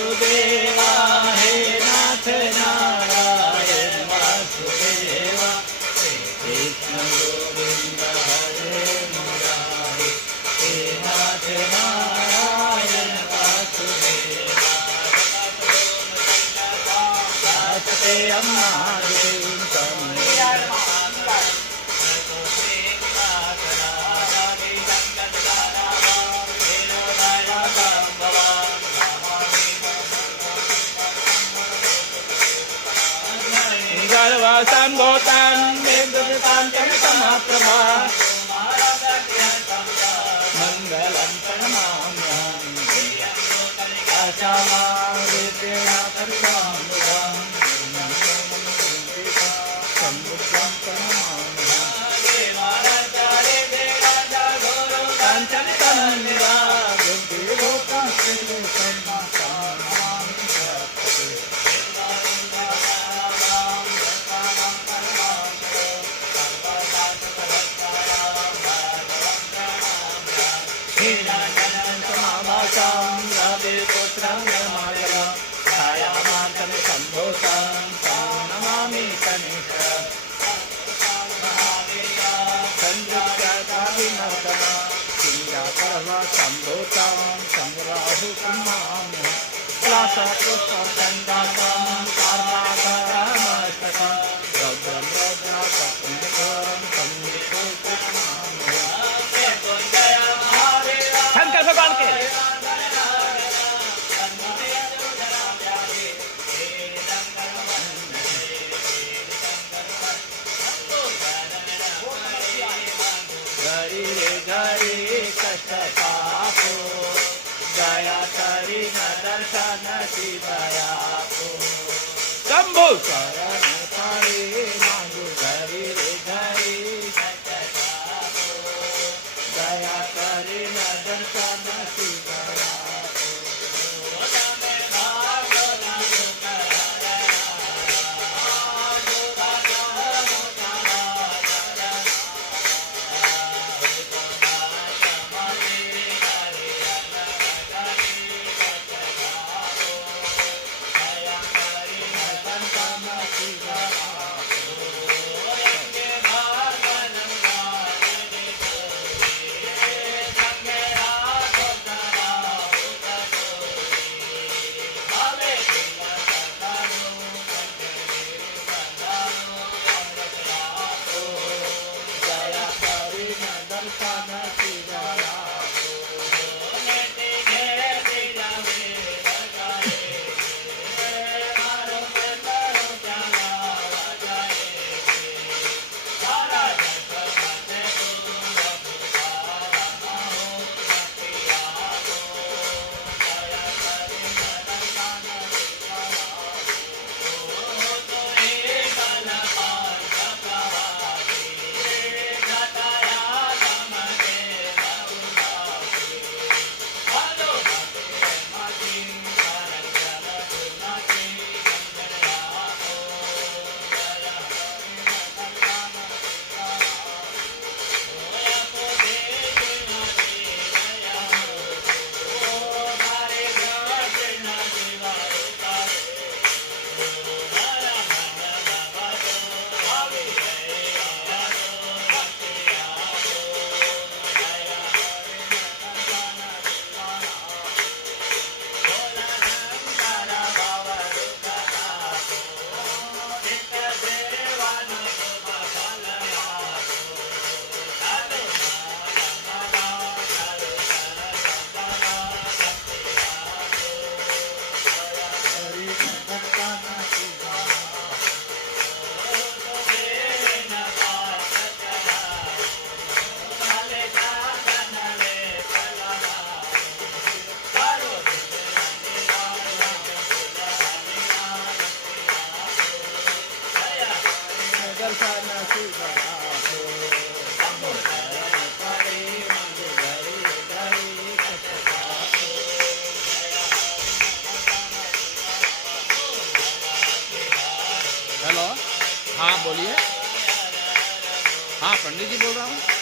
વાસુદેવા હે નાથ નારાયણ વાસુદેવા કૃષ્ણ ગોવિંદ હરે મુરારી હે નાથ નારાયણ વાસુદેવા તે અમારે Sambotan Vedatan Samprabha Mangalam Pranamam Asama Vidya Pranamam Sambuddham Pranamam Kanchatanandra Gopika Shankar भगवान के गरी रे गरी कष्ट पापो दया करी न दर्शन शिवया को शंभु शरण पारे मांगो गरी रे गरी कष्ट पापो दया करी न दर्शन शिवया हेलो, हाँ बोलिए। हाँ पंडित जी बोल रहा हूँ।